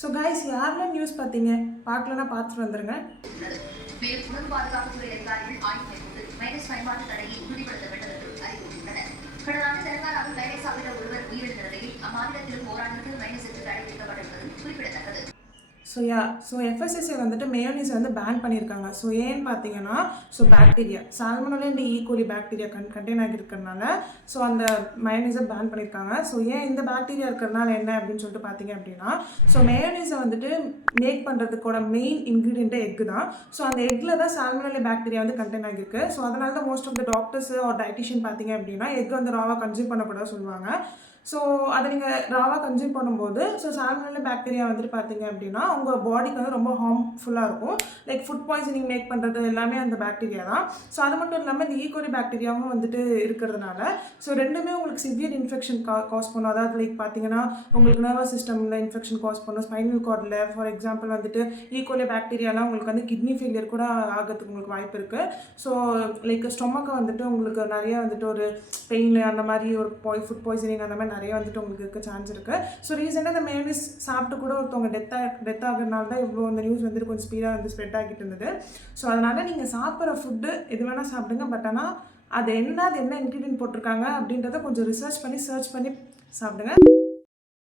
So guys யாரெல்லாம் news பார்த்தீங்க? பார்க்கலன்னா பார்த்துட்டு வந்துருங்க. மேலும் உணவு பாதுகாப்புத்துறை அதிகாரிகள் ஆய்வு மேற்கொண்டு மைனஸ் பயன்பாட்டு தடையை உறுதிப்படுத்த வேண்டும் என்று அறிவுறுத்தியுள்ளனர். கடந்த ஆண்டு தெலங்கானாவில் மைனஸ் சாப்பிட்ட ஒருவர் உயிரிழந்த நிலையில் அம்மாநிலத்திலும் ஓராண்டுக்கு மைனஸ் என்று தடை விதிக்கப்பட்டிருப்பது குறிப்பிடத்தக்கது. ஸோ எஃப்எஸ்எஸ்ஏ வந்துட்டு மேயோனீஸ் வந்து பேன் பண்ணியிருக்காங்க. ஸோ ஏன்னு பார்த்தீங்கன்னா, bacteria salmonella and E coli bacteria contain ஆகிருக்கிறதுனால அந்த மயோனீஸை பேன் பண்ணியிருக்காங்க. ஸோ ஏன் இந்த பாக்டீரியா இருக்கிறதுனால என்ன அப்படின்னு சொல்லிட்டு பார்த்தீங்க அப்படின்னா, மேயோனீஸை வந்துட்டு மேக் பண்ணுறதுக்கோட மெயின் இன்க்ரீடியண்ட்டே எக்கு தான். ஸோ அந்த எக்கில் தான் சால்மோனெல்லா பாக்டீரியா வந்து கண்டெயின் ஆகிருக்கு. ஸோ அதனால தான் மோஸ்ட் ஆஃப் த டாக்டர்ஸ் ஒரு டயட்டிஷியன் பார்த்தீங்க அப்படின்னா எக் வந்து ராவாக கன்சியூம் பண்ணக்கூடாது சொல்லுவாங்க. ஸோ அதை நீங்கள் ராவாக கன்சியூம் பண்ணும்போது சால்மோனெல்லா பாக்டீரியா வந்துட்டு பார்த்தீங்க அப்படின்னா உங்கள் பாடிக்கு வந்து ரொம்ப ஹார்ம்ஃபுல்லாக இருக்கும். லைக் ஃபுட் பாய்சனிங் மேக் பண்ணுறது எல்லாமே அந்த பாக்டீரியா தான். ஸோ அது மட்டும் இல்லாமல் இந்த ஈகோலி பாக்டீரியாவும் வந்துட்டு இருக்கிறதுனால ரெண்டுமே உங்களுக்கு சிவியர் இன்ஃபெக்ஷன் காஸ் பண்ணும். அதாவது லைக் பார்த்தீங்கன்னா உங்களுக்கு நர்வஸ் சிஸ்டமில் இன்ஃபெக்ஷன் காஸ் பண்ணும். ஸ்பைனல் கார்டில் ஃபார் எக்ஸாம்பிள் வந்துட்டு ஈகோலி பாக்டீரியாலாம் உங்களுக்கு வந்து கிட்னி ஃபெயிலியர் கூட ஆகிறதுக்கு உங்களுக்கு வாய்ப்பு இருக்குது. ஸோ லைக் ஸ்டொமக்கை வந்துட்டு உங்களுக்கு நிறைய வந்துட்டு ஒரு பெயின் அந்த மாதிரி ஒரு ஃபுட் பாய்சனிங் அந்த மாதிரி நிறைய வந்துட்டு உங்களுக்கு இருக்க சான்ஸ் இருக்குது. ஸோ ரீசெண்டாக இந்த மேயோனீஸ் சாப்பிட்டு கூட ஒருத்தவங்க டெத் ஆகிறதுனால தான் இவ்வளோ அந்த நியூஸ் வந்துட்டு கொஞ்சம் ஸ்பீடாக வந்து ஸ்ப்ரெட் ஆகிட்டு இருந்தது. ஸோ அதனால் நீங்கள் சாப்பிட்ற ஃபுட்டு எது வேணால் சாப்பிடுங்க. பட் ஆனால் அது என்ன இன்க்ரீடியன்ட் போட்டிருக்காங்க அப்படின்றத கொஞ்சம் சர்ச் பண்ணி சாப்பிடுங்க.